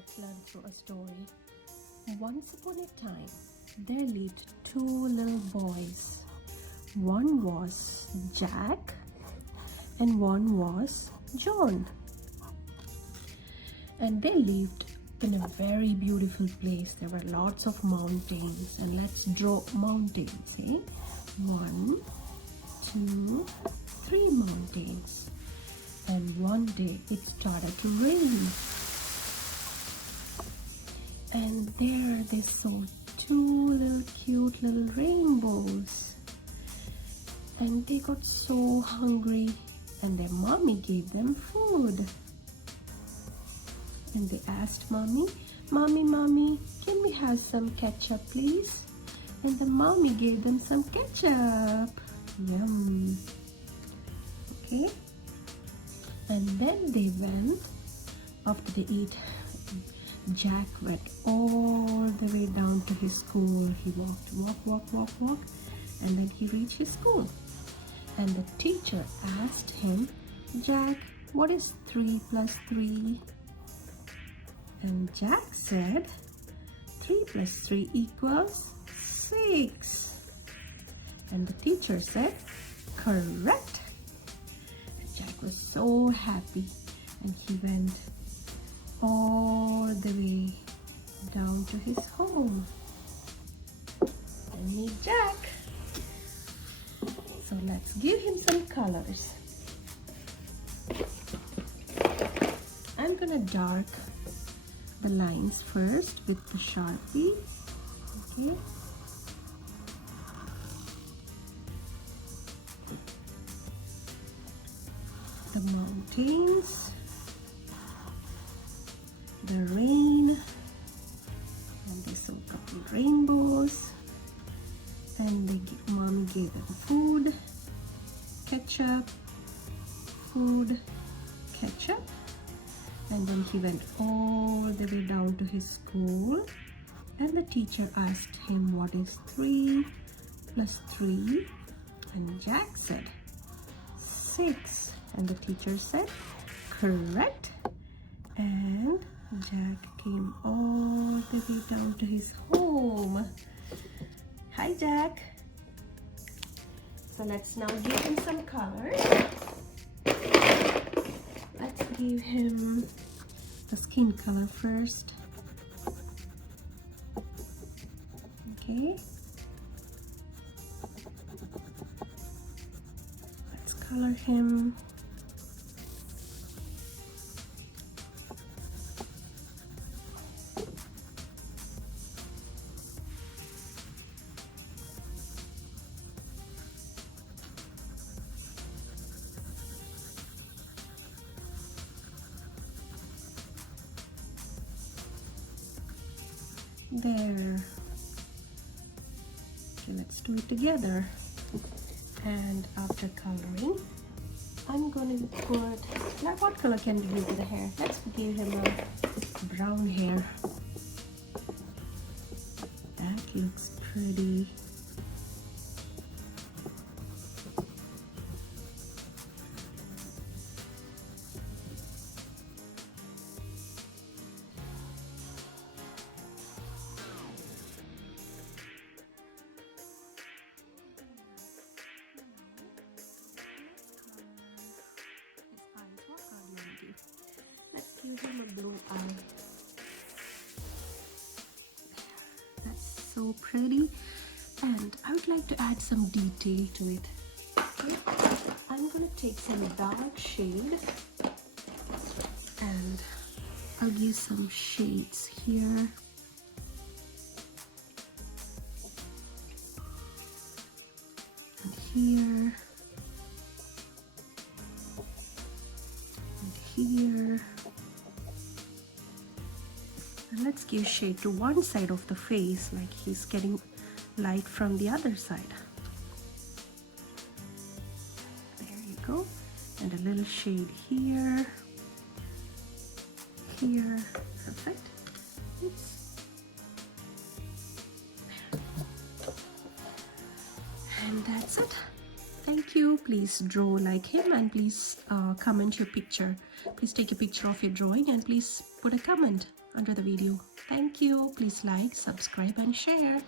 let's learn through a story. Once upon a time, there lived two little boys. One was Jack and one was John. And they lived in a very beautiful place. There were lots of mountains, and let's draw mountains, eh? 1, 2, 3 mountains. And one day it started to rain. And there they saw two little cute little rainbows. And they got so hungry, and their mommy gave them food. And they asked mommy, Mommy, can we have some ketchup, please? And the mommy gave them some ketchup. Yum. Okay. And then they went, after they ate, Jack went all the way down to his school. He walked, and then he reached his school. And the teacher asked him, Jack, what is 3 plus 3? And Jack said, 3 plus 3 equals 6. And the teacher said, correct. And Jack was so happy, and he went all the way down to his home. And meet Jack. So let's give him some colors. I'm gonna dark the lines first with the Sharpie. Okay. The mountains, the rain, and they saw a couple rainbows, and mommy gave them food, ketchup, food, ketchup. And then he went all the way down to his school, and the teacher asked him, what is 3 plus 3? And Jack said 6. And the teacher said correct. And Jack came all the way down to his home. Hi, Jack. So let's now give him some colors. Let's give him the skin color first. Okay. Let's color him. There. Okay, let's do it together. And after coloring, I'm gonna put, like, what color can we do with the hair? Let's give him a brown hair. That looks pretty. Let's give him a blue eye. That's so pretty. And I would like to add some detail to it. Okay. I'm going to take some dark shade, and I'll give some shades here. And here. And here. And let's give shade to one side of the face, like he's getting light from the other side. There you go. And a little shade here. Here. Perfect. Oops. And that's it. Thank you. Please draw like him, and please comment your picture. Please take a picture of your drawing and please put a comment. under the video. Thank you. Please like, subscribe and share.